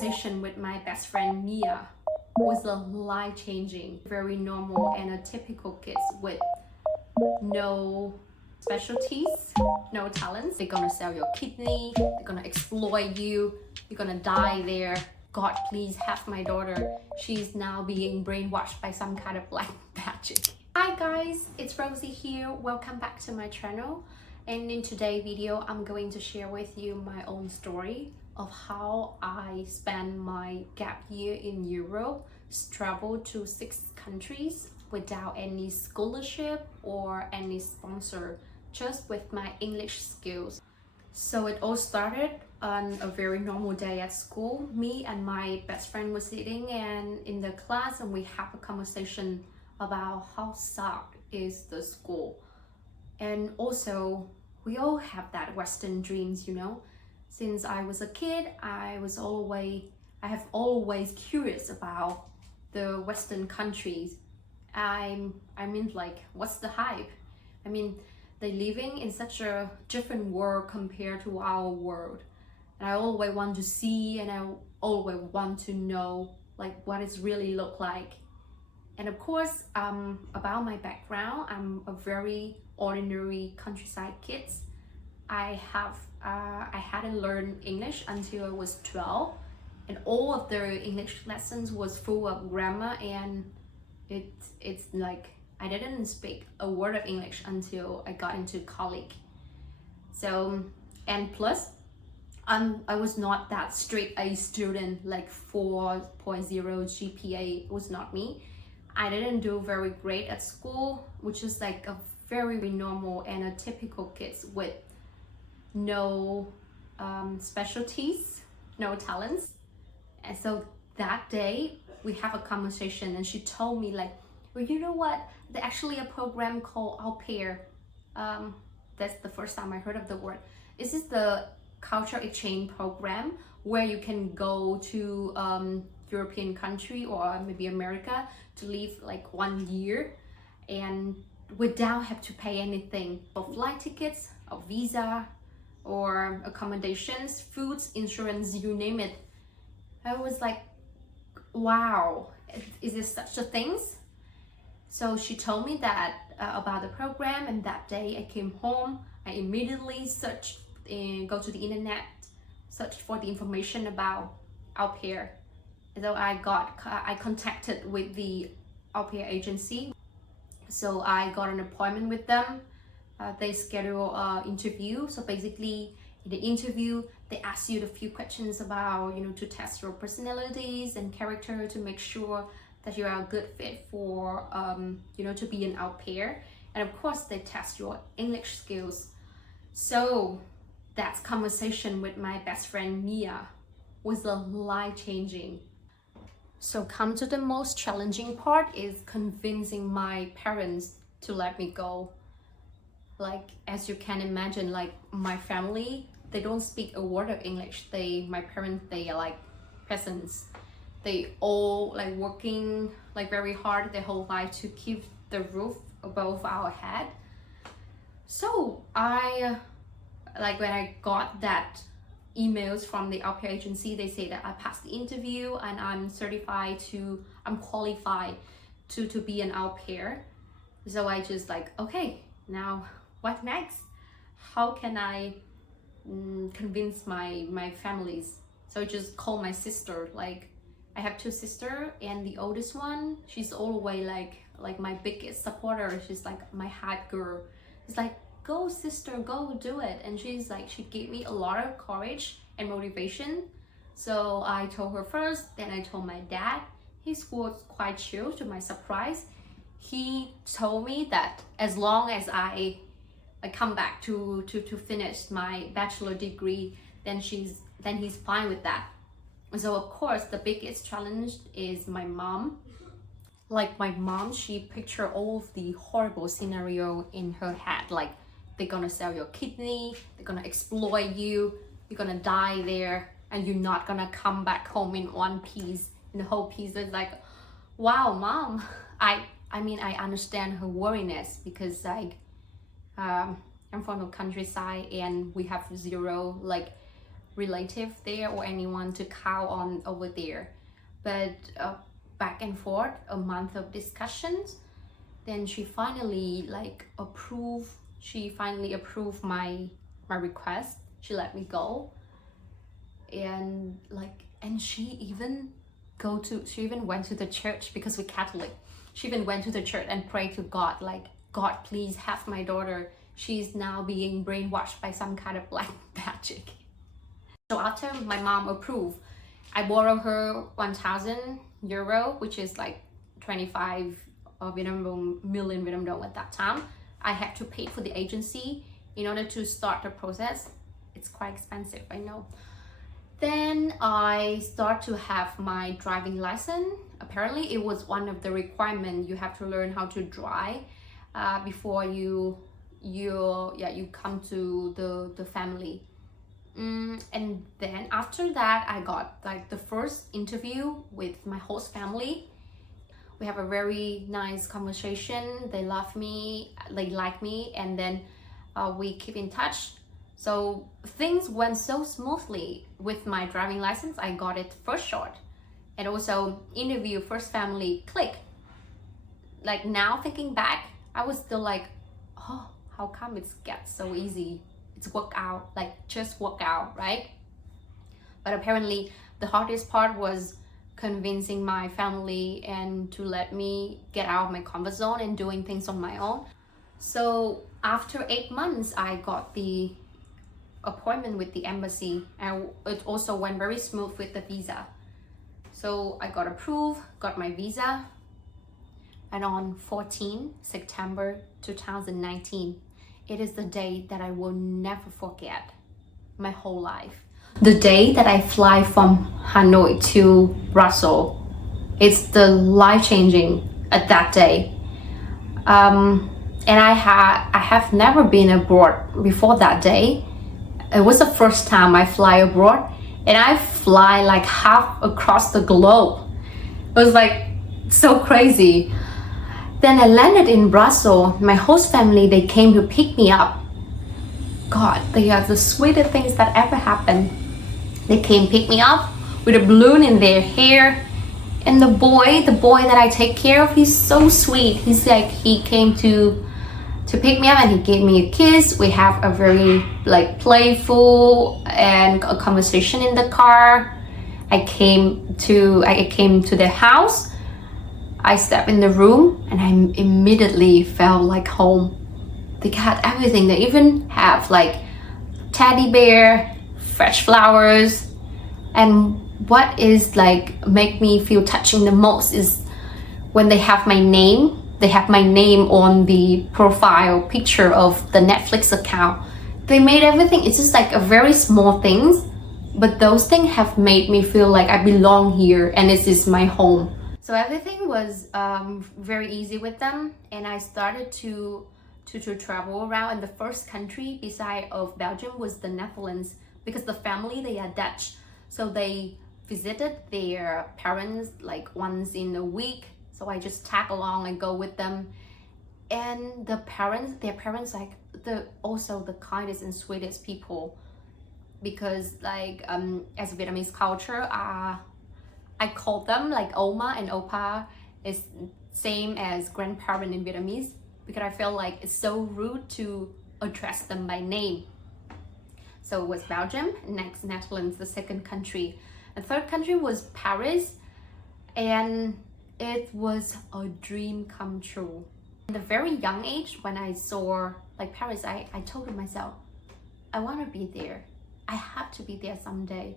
conversation with my best friend Mia was a life-changing, very normal and a typical kids with no specialties, no talents. They're gonna sell your kidney, they're gonna exploit you, you're gonna die there. God, please have my daughter. She's now being brainwashed by some kind of black magic. Hi guys, it's Rosie here. Welcome back to my channel. And in today's video, I'm going to share with you my own story of how I spent my gap year in Europe, traveled to 6 countries without any scholarship or any sponsor, just with my English skills. So it all started on a very normal day at school. Me and my best friend were sitting and in the class, and we have a conversation about how suck is the school. And also, we all have that Western dreams, you know. Since I was a kid, I have always curious about the Western countries. I mean, like, what's the hype? I mean, they're living in such a different world compared to our world. And I always want to see, and I always want to know, like, what it really look like. And of course, about my background, I'm a very ordinary countryside kid. I hadn't learned English until I was 12, and all of the English lessons was full of grammar, and it's like I didn't speak a word of English until I got into college. So, and plus, I was not that straight A student, like 4.0 GPA was not me. I didn't do very great at school, which is like a very normal and a typical kids with no specialties, no talents. And so that day we have a conversation, and she told me like, well, you know what, there's actually a program called Aupair. That's the first time I heard of the word. This is the culture exchange program where you can go to European country or maybe America to live like 1 year and without have to pay anything for flight tickets or visa or accommodations, foods, insurance, you name it. I was like, wow, is this such a thing? So she told me that about the program, and that day I came home, I immediately searched and go to the internet, search for the information about Aupair. So I contacted with the Aupair agency. So I got an appointment with them. They schedule an interview. So basically, in the interview, they ask you a few questions about, you know, to test your personalities and character to make sure that you are a good fit for, you know, to be an au pair. And of course, they test your English skills. So that conversation with my best friend Mia was a life-changing. So come to the most challenging part is convincing my parents to let me go. Like, as you can imagine, like my family, they don't speak a word of English. My parents, they are like peasants. They all like working like very hard their whole life to keep the roof above our head. So like when I got that emails from the Aupair agency, they say that I passed the interview and I'm qualified to be an au pair. So I just like, okay, now what next? How can I convince my families? So I just call my sister. Like, I have 2 sisters, and the oldest one, she's always like my biggest supporter. She's like my hype girl. It's like, go sister, go do it. And she's like, she gave me a lot of courage and motivation. So I told her first, then I told my dad. He was quite chill, to my surprise. He told me that as long as I come back to finish my bachelor degree, then he's fine with that. So of course the biggest challenge is my mom. Like my mom, she pictured all of the horrible scenario in her head, like they're gonna sell your kidney, they're gonna exploit you, you're gonna die there, and you're not gonna come back home in one piece. And the whole piece is like, wow, mom. I mean, I understand her worriness because like I'm from the countryside and we have zero like relative there or anyone to count on over there. But back and forth, a month of discussions, then she finally approved my request. She let me go. And she even went to the church, because we're Catholic. She even went to the church and prayed to God, God, please have my daughter. She's now being brainwashed by some kind of black magic. So after my mom approved, I borrowed her 1,000 euro, which is 25 million Vietnam dong at that time. I had to pay for the agency in order to start the process. It's quite expensive, I know. Then I start to have my driving license. Apparently it was one of the requirements. You have to learn how to drive before you come to the family. And then after that, I got the first interview with my host family. We have a very nice conversation. They love me, they like me, and then we keep in touch. So things went so smoothly with my driving license. I got it first shot, and also interview, first family, click. Now thinking back, I was still oh, how come it gets so easy? It's work out, just work out, right? But apparently the hardest part was convincing my family and to let me get out of my comfort zone and doing things on my own. So after 8 months, I got the appointment with the embassy, and it also went very smooth with the visa. So I got approved, got my visa, and on 14 September 2019, it is the day that I will never forget my whole life. The day that I fly from Hanoi to Brussels, it's the life-changing at that day. And I have never been abroad before that day. It was the first time I fly abroad, and I fly half across the globe. It was so crazy. Then I landed in Brussels. My host family, they came to pick me up. God, they are the sweetest things that ever happened. They came pick me up with a balloon in their hair. And the boy that I take care of, he's so sweet. He came to pick me up, and he gave me a kiss. We have a very playful and a conversation in the car. I came to their house. I stepped in the room, and I immediately felt like home. They had everything. They even have teddy bear, fresh flowers. And what is make me feel touching the most is when they have my name. They have my name on the profile picture of the Netflix account. They made everything. It's just a very small things, but those things have made me feel like I belong here, and this is my home. So everything was very easy with them, and I started to travel around. And the first country beside of Belgium was the Netherlands, because the family, they are Dutch, so they visited their parents once in a week. So I just tag along and go with them. And their parents also the kindest and sweetest people, because as Vietnamese culture, I call them Oma and Opa is same as grandparent in Vietnamese, because I feel it's so rude to address them by name. So it was Belgium, next Netherlands, the second country. The third country was Paris, and it was a dream come true. At a very young age, when I saw Paris, I told myself, I want to be there. I have to be there someday.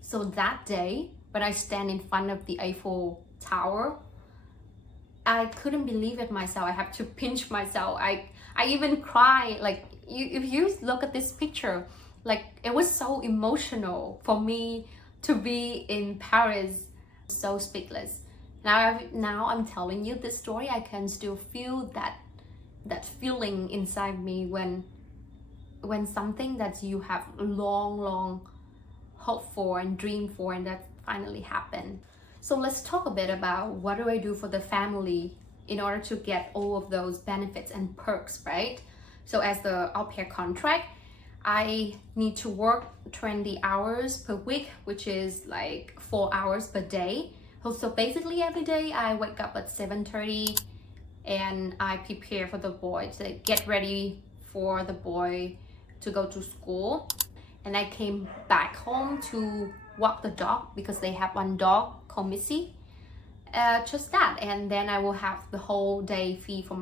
So that day, when I stand in front of the Eiffel Tower, I couldn't believe it myself. I have to pinch myself. I even cry. If you look at this picture, it was so emotional for me to be in Paris. So speechless. Now I'm telling you this story, I can still feel that feeling inside me when something that you have long hoped for and dreamed for, and that finally happened. So let's talk a bit about what do I do for the family in order to get all of those benefits and perks, right? So as the au pair contract, I need to work 20 hours per week, which is like 4 hours per day. So basically every day I wake up at 7:30 and I prepare for the boy to get ready for the boy to go to school. And I came back home to walk the dog because they have one dog called Missy. Just that, and then I will have the whole day free for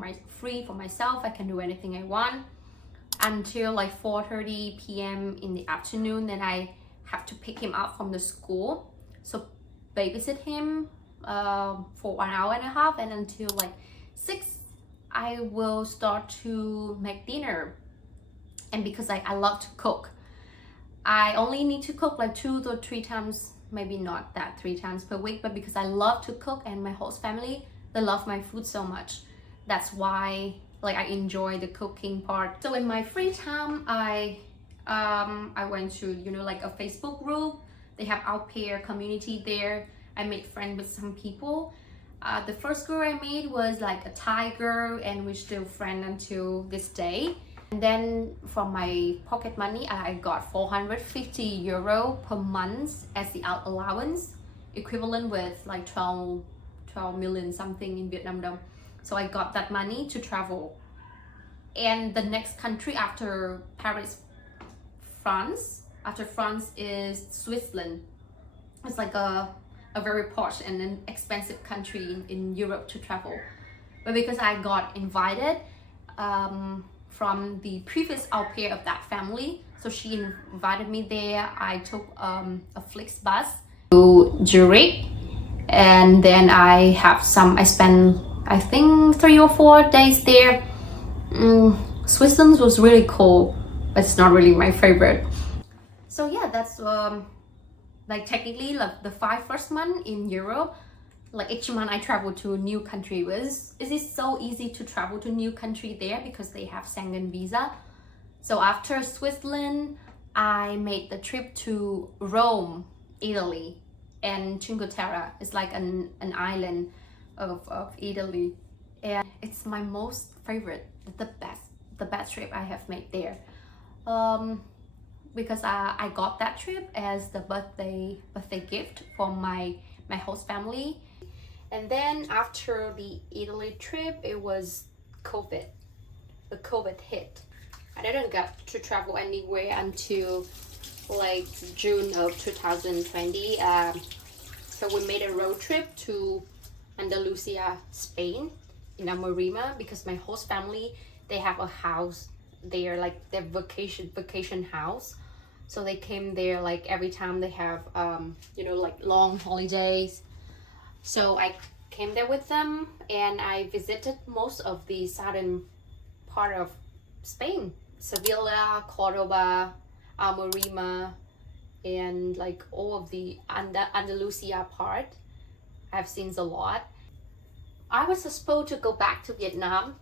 myself. I can do anything I want until like 4:30 p.m. in the afternoon. Then I have to pick him up from the school, so babysit him for 1.5 hours, and until like 6 I will start to make dinner. And because I love to cook, I only need to cook like 2 to 3 times, maybe not that 3 times per week, but because I love to cook and my host family, they love my food so much. That's why like I enjoy the cooking part. So in my free time, I went to, you know, like a Facebook group. They have Aupair community there. I made friends with some people. The first girl I made was like a Thai girl, and we're still friends until this day. And then from my pocket money, I got 450 euro per month as the out allowance, equivalent with like 12 million something in Vietnam dong. So I got that money to travel. And the next country after Paris, after France is Switzerland. It's like a very posh and an expensive country in Europe to travel. But because I got invited from the previous au pair of that family, so she invited me there. I took a Flixbus to Zurich, and then I spent I think 3 or 4 days there. Switzerland was really cool, but it's not really my favorite. So yeah, that's like technically like the 5 first month in Europe. Like each month I travel to a new country. It is so easy to travel to new country there because they have Schengen visa. So after Switzerland, I made the trip to Rome, Italy, and Cinque Terre. It's like an island of Italy, and it's my most favorite, the best trip I have made there. Because I got that trip as the birthday gift from my host family. And then after the Italy trip, it was COVID. The COVID hit. I didn't get to travel anywhere until like June of 2020. So we made a road trip to Andalusia, Spain, in Almeria, because my host family, they have a house there, like their vacation house. So they came there like every time they have you know, like long holidays. So I came there with them, and I visited most of the southern part of Spain, Sevilla, Cordoba, Almeria, and like all of the Andalusia part. I've seen a lot. I was supposed to go back to Vietnam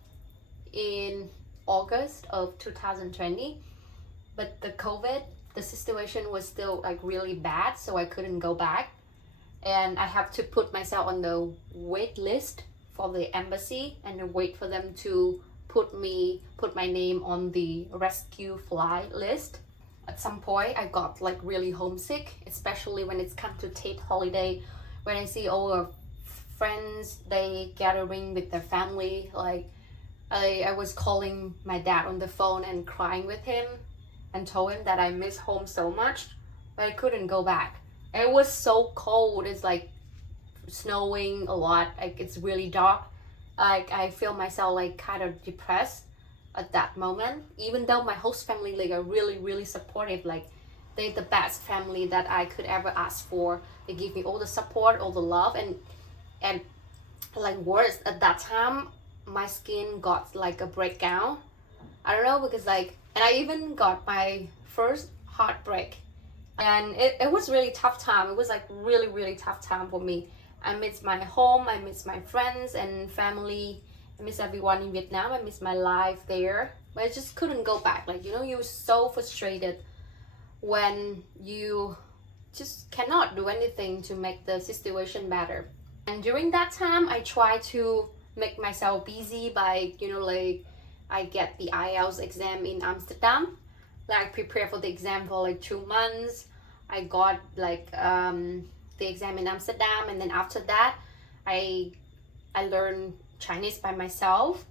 in August of 2020, but the situation was still like really bad, so I couldn't go back. And I have to put myself on the wait list for the embassy and wait for them to put my name on the rescue fly list. At some point I got like really homesick, especially when it's come to Tet holiday, when I see all of friends, they gathering with their family. Like I was calling my dad on the phone and crying with him and told him that I miss home so much, but I couldn't go back. It was so cold. It's like snowing a lot. Like it's really dark. Like I feel myself like kind of depressed at that moment. Even though my host family like are really supportive. Like they're the best family that I could ever ask for. They give me all the support, all the love, and like worse, at that time my skin got like a breakdown. I don't know, because like, and I even got my first heartbreak. And it was really tough time. It was like really tough time for me. I miss my home, I miss my friends and family, I miss everyone in Vietnam, I miss my life there. But I just couldn't go back. Like, you know, you're so frustrated when you just cannot do anything to make the situation better. And during that time, I tried to make myself busy by, you know, like I get the IELTS exam in Amsterdam. like prepare for the exam for like 2 months. I got like the exam in Amsterdam, and then after that I learned Chinese by myself,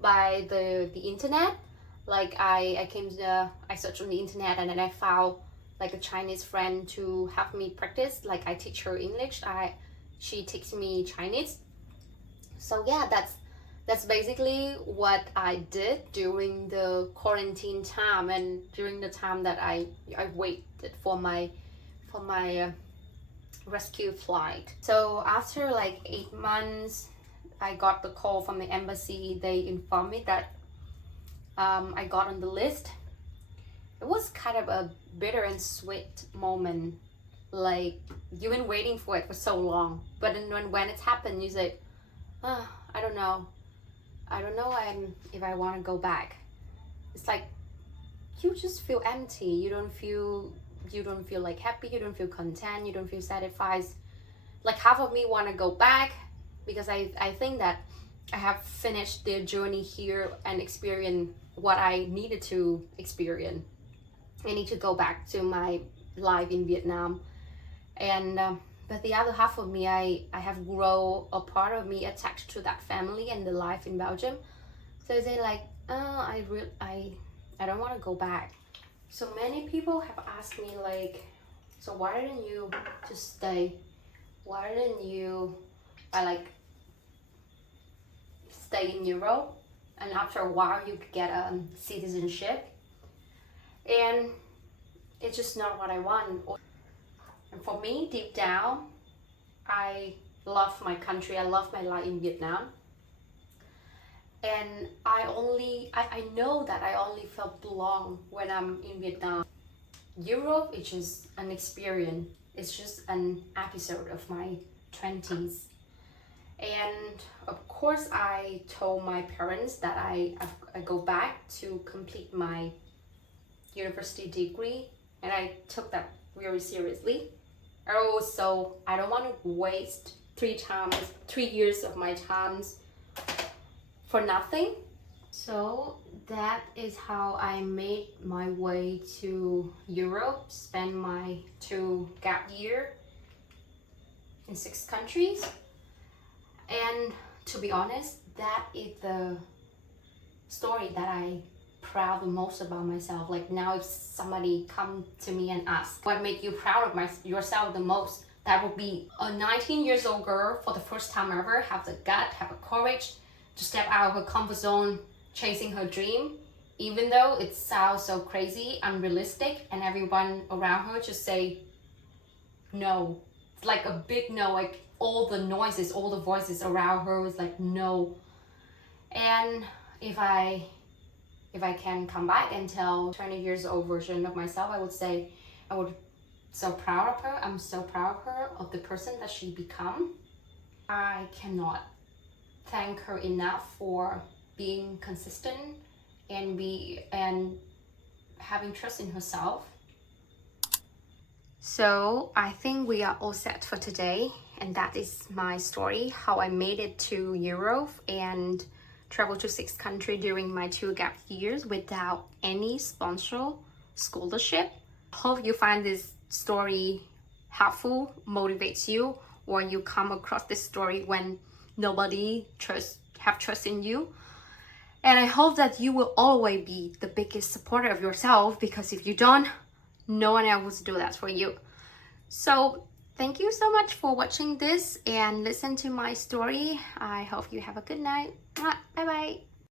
by the internet. Like I searched on the internet, and then I found like a Chinese friend to help me practice. Like I teach her English, she teaches me Chinese. So yeah, that's basically what I did during the quarantine time, and during the time that I waited for my rescue flight. So after like 8 months, I got the call from the embassy. They informed me that I got on the list. It was kind of a bitter and sweet moment. Like you've been waiting for it for so long, but then when it's happened, you say, oh, I don't know if I want to go back. It's like you just feel empty. You don't feel like happy. You don't feel content. You don't feel satisfied. Like half of me want to go back, because I think that I have finished the journey here and experienced what I needed to experience. I need to go back to my life in Vietnam, and but the other half of me, I have grown a part of me attached to that family and the life in Belgium. So they like, oh, I don't want to go back. So many people have asked me like, so why didn't you just stay? Why didn't you stay in Europe, and after a while you could get a citizenship? And it's just not what I want. And for me, deep down, I love my country. I love my life in Vietnam. And I know that I only felt belong when I'm in Vietnam. Europe is just an experience. It's just an episode of my 20s. And of course, I told my parents that I go back to complete my university degree, and I took that very seriously. Also, I don't want to waste 3 years of my times for nothing. So that is how I made my way to Europe, spend my 2 gap year in 6 countries. And to be honest, that is the story that I proud the most about myself. Like now, if somebody come to me and ask what make you proud of yourself the most, that would be a 19 years old girl for the first time ever have the gut, have a courage to step out of her comfort zone, chasing her dream, even though it sounds so crazy, unrealistic, and everyone around her just say no. It's like a big no, like all the noises, all the voices around her was like no. And if I can come back and tell 20 years old version of myself, I would say I would so proud of her. I'm so proud of her, of the person that she become. I cannot thank her enough for being consistent and having trust in herself. So I think we are all set for today, and that is my story, how I made it to Europe and traveled to 6 countries during my 2 gap years without any sponsor scholarship. Hope you find this story helpful, motivates you, or you come across this story when nobody have trust in you. And I hope that you will always be the biggest supporter of yourself, because if you don't, no one else will do that for you. So thank you so much for watching this and listen to my story. I hope you have a good night. Bye bye.